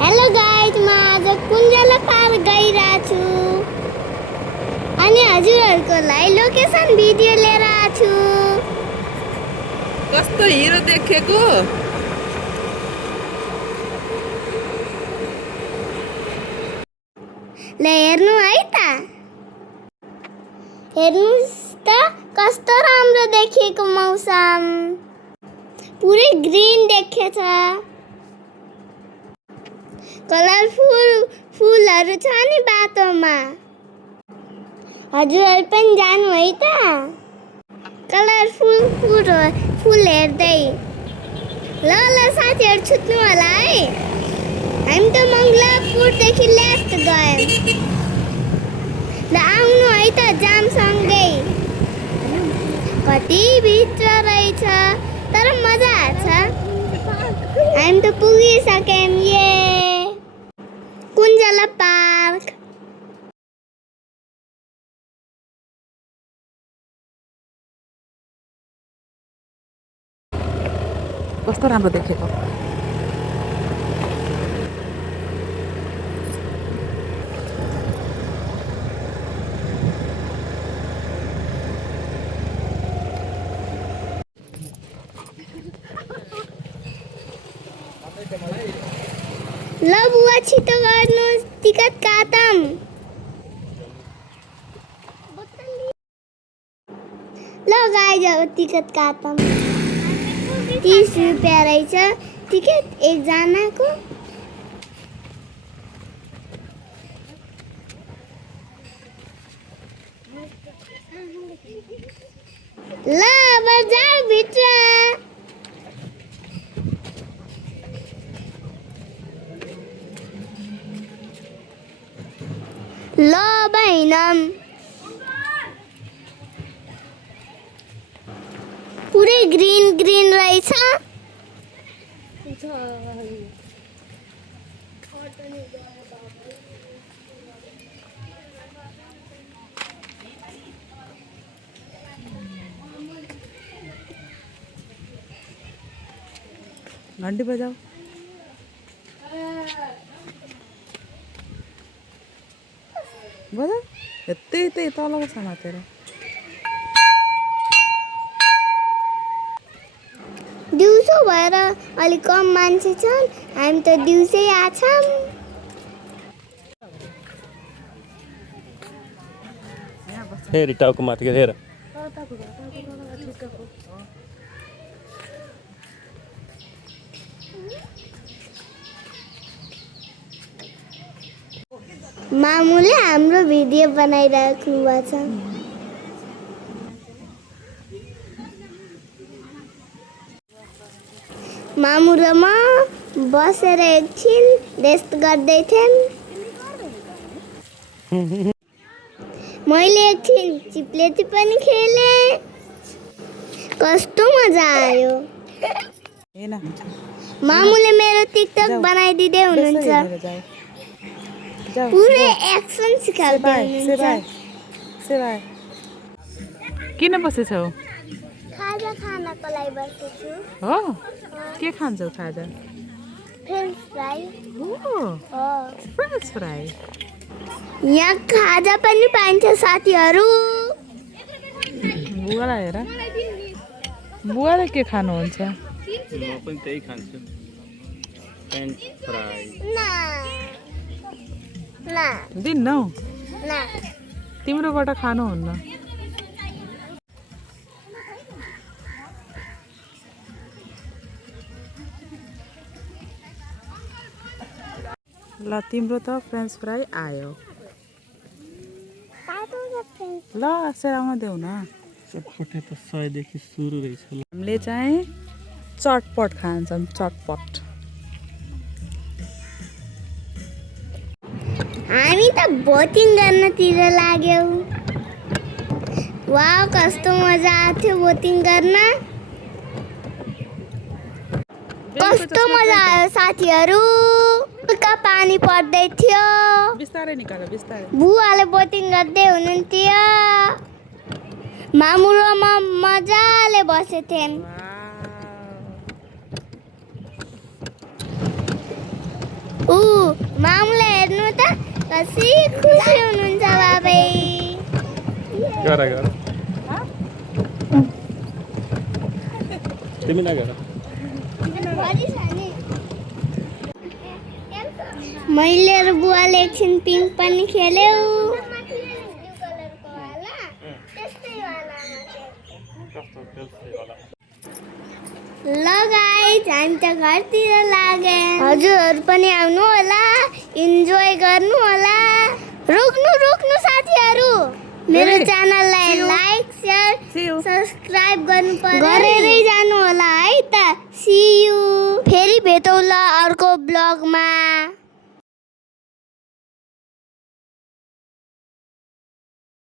Hello guys, म आज कुञ्जला park गइरहेको छु अनि हजुरहरूको लागि लोकेसन भिडियो लिएर आएको छु। कस्तो हिरो देखेको? ल हेर्नु है त, हेर्नुस् त कस्तो राम्रो देखिएको मौसम, पुरै ग्रीन देखेछ। कलरफुल फुलहरू छ नि बाटोमा, हजुरहरू पनि जानु है त कलरफुल फुल हेर्दै। ल साथीहरू छुट्नु होला है, हामी त मङ्गलापुरदेखि लेफ्ट गयौँ। ल आउनु है त जामसँगै, कति भित्र रहेछ तर मजा आछ। हामी त पुगिसक्यौँ। ये कुञ्जला पार्क। कस्तो राम्रो देखेको? ल बुवा छिटो गर्नुहोस्, टिकट काटौँ। ल गाइज अब टिकट काटौँ। 30 रुपियाँ रहेछ टिकट एकजनाको। ल अब जाऊ भित्र। ल अब हिँडौँ। पुरै ग्रीन ग्रीन रहेछ। घन्टी बजाऊ। बजाऊ। यतै तलको समातेर। दिउँसो भएर अलिक कम मान्छे छन्, हामी त दिउँसै आछौँ। फेरि टाउको माथि हेर। मामुले हाम्रो भिडियो बनाइराख्नु भएको छ। मामु र म बसेर एकछिन रेस्ट गर्दै थियौँ। मैले एकछिन चिप्लेटी पनि खेलेँ, कस्तो मजा आयो। मामुले मेरो टिकटक बनाइदिँदै हुनुहुन्छ, पुरै एक्सन सिकाउँदै हुनुहुन्छ। किन बसेछौ? खाजा खानको लागि बसेछु। हो? के खान्छौ खाजा? French fry. French fry. यहाँ खाजा पनि पाइन्छ साथीहरू। बुवालाई हेर, बुवाले के खानुहुन्छ? म पनि त्यही खान्छु, फ्रेन्च फ्राई। दिन्नौ? ना तिम्रोबाट खानुहुन्न। ल तिम्रो त फ्रेन्च फ्राई आयो। ल सेराउन देऊ न। चटपटे त 100 देखि सुरु रहेछ। हामीले चाहिँ चटपट खान्छौँ, चटपट। हामी त बोटिङ गर्नतिर लाग्यौँ। वाउ कस्तो मजा आयो बोटिङ गर्न, कस्तो मजा आयो साथीहरू। पानी पर्दै थियो, बिस्तारै निकाल, बिस्तारै। बुवाले बोटिङ गर्दै हुनुहुन्थ्यो, मामु र म मजाले बसेथ्यौँ। मामुलाई हेर्नु त कति खुसी हुनुहुन्छ बाबै गर गर तिमी नगर मैले र बुवाले एकछिन पिङ पनि खेल्यौ ल गाइस हामी त घरतिर लागे हजुरहरू पनि आउनु होला इन्जोय गर्नु होला रोक्नु साथीहरू मेरो च्यानललाई लाइक शेयर सब्स्क्राइब गर्नु पर्यो गरेरै जानु होला है त सी यू फेरि भेटौँला अर्को ब्लगमा